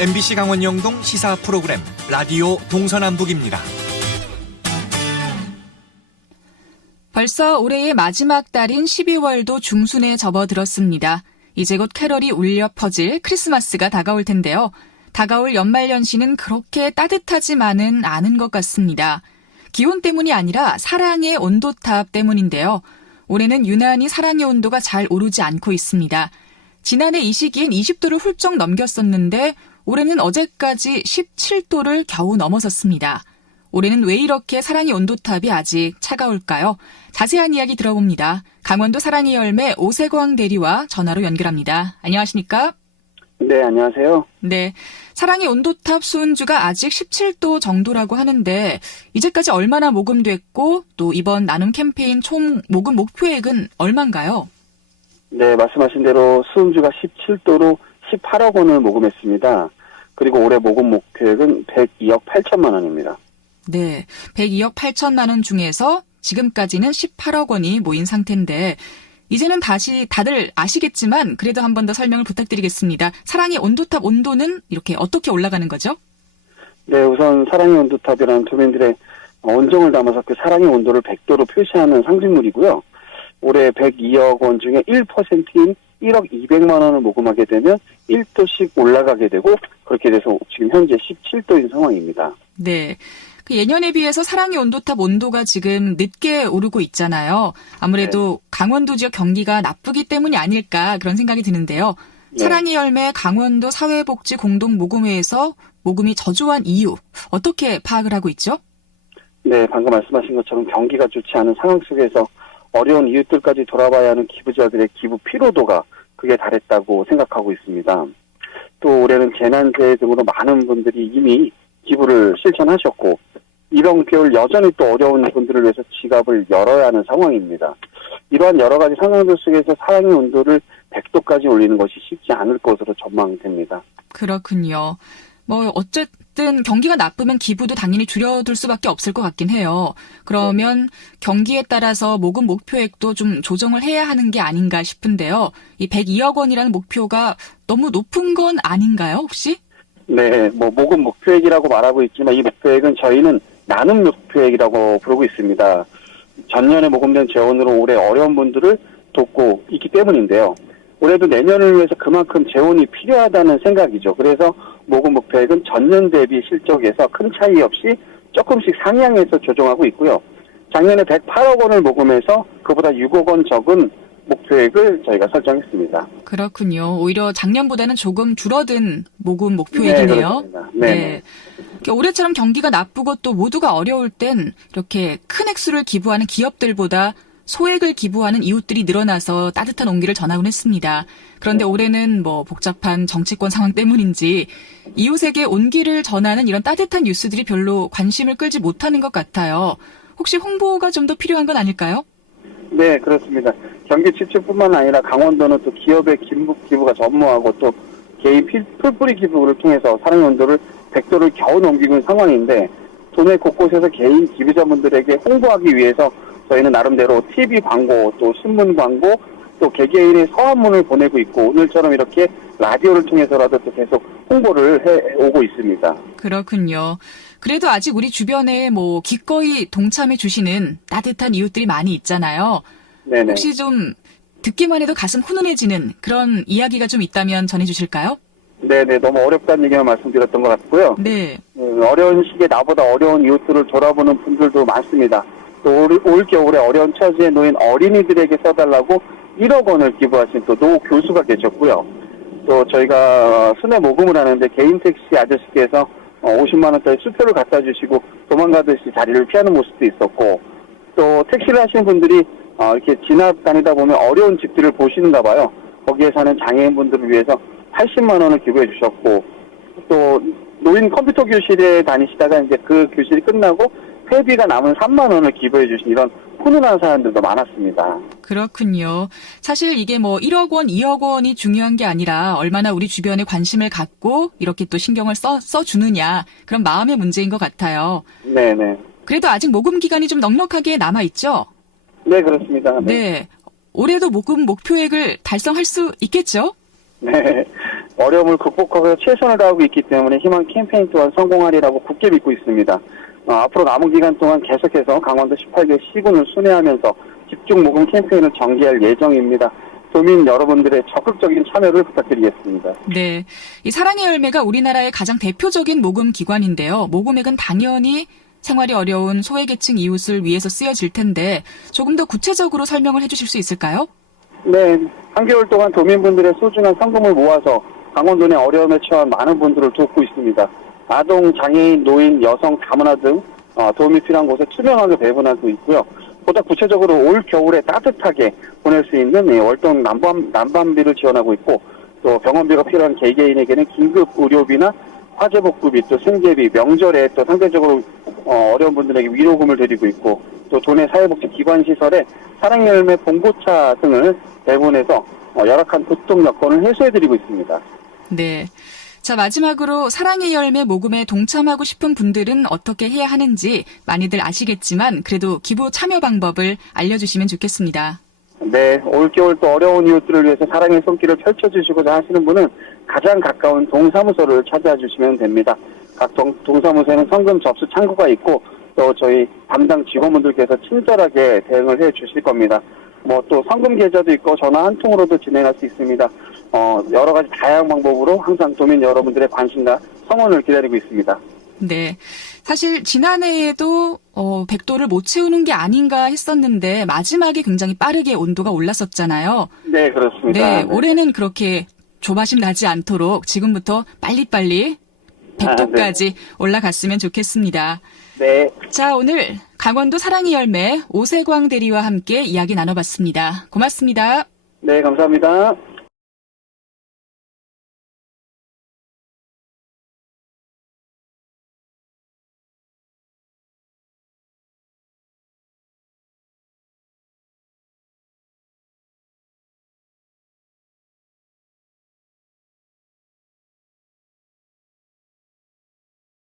MBC 강원 영동 시사 프로그램 라디오 동서남북입니다. 벌써 올해의 마지막 달인 12월도 중순에 접어들었습니다. 이제 곧 캐럴이 울려 퍼질 크리스마스가 다가올 텐데요. 다가올 연말연시는 그렇게 따뜻하지만은 않은 것 같습니다. 기온 때문이 아니라 사랑의 온도탑 때문인데요. 올해는 유난히 사랑의 온도가 잘 오르지 않고 있습니다. 지난해 이 시기엔 20도를 훌쩍 넘겼었는데 올해는 어제까지 17도를 겨우 넘어섰습니다. 올해는 왜 이렇게 사랑의 온도탑이 아직 차가울까요? 자세한 이야기 들어봅니다. 강원도 사랑의 열매 오세광 대리와 전화로 연결합니다. 안녕하십니까? 네, 안녕하세요. 네, 사랑의 온도탑 수은주가 아직 17도 정도라고 하는데 이제까지 얼마나 모금됐고 또 이번 나눔 캠페인 총 모금 목표액은 얼마인가요? 네, 말씀하신 대로 수음주가 17도로 18억 원을 모금했습니다. 그리고 올해 모금 목표액은 102억 8천만 원입니다. 네, 102억 8천만 원 중에서 지금까지는 18억 원이 모인 상태인데 이제는 다시 다들 아시겠지만 그래도 한 번 더 설명을 부탁드리겠습니다. 사랑의 온도탑 온도는 이렇게 어떻게 올라가는 거죠? 네, 우선 사랑의 온도탑이라는 도민들의 온정을 담아서 그 사랑의 온도를 100도로 표시하는 상징물이고요. 올해 102억 원 중에 1%인 1억 200만 원을 모금하게 되면 1도씩 올라가게 되고 그렇게 돼서 지금 현재 17도인 상황입니다. 네. 그 예년에 비해서 사랑의 온도탑 온도가 지금 늦게 오르고 있잖아요. 아무래도 네. 강원도 지역 경기가 나쁘기 때문이 아닐까 그런 생각이 드는데요. 네. 사랑의 열매 강원도 사회복지 공동모금회에서 모금이 저조한 이유 어떻게 파악을 하고 있죠? 네, 방금 말씀하신 것처럼 경기가 좋지 않은 상황 속에서 어려운 이웃들까지 돌아봐야 하는 기부자들의 기부 피로도가 극에 달했다고 생각하고 있습니다. 또 올해는 재난재해 등으로 많은 분들이 이미 기부를 실천하셨고 이번 겨울 여전히 또 어려운 분들을 위해서 지갑을 열어야 하는 상황입니다. 이러한 여러 가지 상황들 속에서 사랑의 온도를 100도까지 올리는 것이 쉽지 않을 것으로 전망됩니다. 그렇군요. 어쨌든 경기가 나쁘면 기부도 당연히 줄여둘 수밖에 없을 것 같긴 해요. 그러면 경기에 따라서 모금 목표액도 좀 조정을 해야 하는 게 아닌가 싶은데요. 이 102억 원이라는 목표가 너무 높은 건 아닌가요, 혹시? 네, 모금 목표액이라고 말하고 있지만 이 목표액은 저희는 나눔 목표액이라고 부르고 있습니다. 전년에 모금된 재원으로 올해 어려운 분들을 돕고 있기 때문인데요. 올해도 내년을 위해서 그만큼 재원이 필요하다는 생각이죠. 그래서 모금 목표액은 전년 대비 실적에서 큰 차이 없이 조금씩 상향해서 조정하고 있고요. 작년에 108억 원을 모금해서 그보다 6억 원 적은 목표액을 저희가 설정했습니다. 그렇군요. 오히려 작년보다는 조금 줄어든 모금 목표액이네요. 네, 그렇습니다. 네. 올해처럼 경기가 나쁘고 또 모두가 어려울 땐 이렇게 큰 액수를 기부하는 기업들보다 소액을 기부하는 이웃들이 늘어나서 따뜻한 온기를 전하곤 했습니다. 그런데 올해는 복잡한 정치권 상황 때문인지 이웃에게 온기를 전하는 이런 따뜻한 뉴스들이 별로 관심을 끌지 못하는 것 같아요. 혹시 홍보가 좀 더 필요한 건 아닐까요? 네, 그렇습니다. 경기 지출뿐만 아니라 강원도는 또 기업의 기부가 전무하고 또 개인 풀뿌리 기부를 통해서 사랑의 온도를 100도를 겨우 넘기고 있는 상황인데 도내 곳곳에서 개인 기부자분들에게 홍보하기 위해서 저희는 나름대로 TV 광고, 또 신문 광고, 또 개개인의 서한문을 보내고 있고 오늘처럼 이렇게 라디오를 통해서라도 또 계속 홍보를 해오고 있습니다. 그렇군요. 그래도 아직 우리 주변에 기꺼이 동참해 주시는 따뜻한 이웃들이 많이 있잖아요. 네네. 혹시 좀 듣기만 해도 가슴 훈훈해지는 그런 이야기가 좀 있다면 전해주실까요? 네네, 너무 어렵다는 얘기만 말씀드렸던 것 같고요. 네. 어려운 시기에 나보다 어려운 이웃들을 돌아보는 분들도 많습니다. 또 올 겨울에 어려운 처지에 놓인 어린이들에게 써달라고 1억 원을 기부하신 또 노 교수가 계셨고요. 또 저희가 순회 모금을 하는데 개인 택시 아저씨께서 50만 원짜리 수표를 갖다 주시고 도망가듯이 자리를 피하는 모습도 있었고 또 택시를 하시는 분들이 이렇게 지나다니다 보면 어려운 집들을 보시는가 봐요. 거기에 사는 장애인분들을 위해서 80만 원을 기부해 주셨고 또 노인 컴퓨터 교실에 다니시다가 이제 그 교실이 끝나고 회비가 남은 3만 원을 기부해 주신 이런 훈훈한 사연들도 많았습니다. 그렇군요. 사실 이게 1억 원, 2억 원이 중요한 게 아니라 얼마나 우리 주변에 관심을 갖고 이렇게 또 신경을 써주느냐 그런 마음의 문제인 것 같아요. 네네. 그래도 아직 모금 기간이 좀 넉넉하게 남아있죠? 네, 그렇습니다. 네. 올해도 모금 목표액을 달성할 수 있겠죠? 네. 어려움을 극복하고 최선을 다하고 있기 때문에 희망 캠페인 또한 성공하리라고 굳게 믿고 있습니다. 앞으로 남은 기간 동안 계속해서 강원도 18개 시군을 순회하면서 집중 모금 캠페인을 전개할 예정입니다. 도민 여러분들의 적극적인 참여를 부탁드리겠습니다. 네. 이 사랑의 열매가 우리나라의 가장 대표적인 모금 기관인데요. 모금액은 당연히 생활이 어려운 소외계층 이웃을 위해서 쓰여질 텐데 조금 더 구체적으로 설명을 해주실 수 있을까요? 네, 한개월 동안 도민분들의 소중한 성금을 모아서 강원도 내 어려움에 처한 많은 분들을 돕고 있습니다. 아동, 장애인, 노인, 여성, 다문화 등 도움이 필요한 곳에 투명하게 배분하고 있고요. 보다 구체적으로 올 겨울에 따뜻하게 보낼 수 있는 월동 난방비를 지원하고 있고, 또 병원비가 필요한 개개인에게는 긴급 의료비나 화재복구비, 또 생계비, 명절에 또 상대적으로 어려운 분들에게 위로금을 드리고 있고, 또 도내 사회복지기관시설에 사랑열매 봉고차 등을 배분해서 열악한 교통 여건을 해소해드리고 있습니다. 네. 자, 마지막으로 사랑의 열매 모금에 동참하고 싶은 분들은 어떻게 해야 하는지 많이들 아시겠지만 그래도 기부 참여 방법을 알려주시면 좋겠습니다. 네, 올겨울 또 어려운 이웃들을 위해서 사랑의 손길을 펼쳐주시고자 하시는 분은 가장 가까운 동사무소를 찾아와 주시면 됩니다. 각 동사무소에는 성금 접수 창구가 있고 또 저희 담당 직원분들께서 친절하게 대응을 해 주실 겁니다. 또 성금 계좌도 있고 전화 한 통으로도 진행할 수 있습니다. 여러 가지 다양한 방법으로 항상 도민 여러분들의 관심과 성원을 기다리고 있습니다. 네. 사실 지난해에도 100도를 못 채우는 게 아닌가 했었는데 마지막에 굉장히 빠르게 온도가 올랐었잖아요. 네, 그렇습니다. 네, 올해는 그렇게 조바심 나지 않도록 지금부터 빨리빨리 100도까지 올라갔으면 좋겠습니다. 네. 자, 오늘 강원도 사랑의 열매 오세광 대리와 함께 이야기 나눠봤습니다. 고맙습니다. 네, 감사합니다.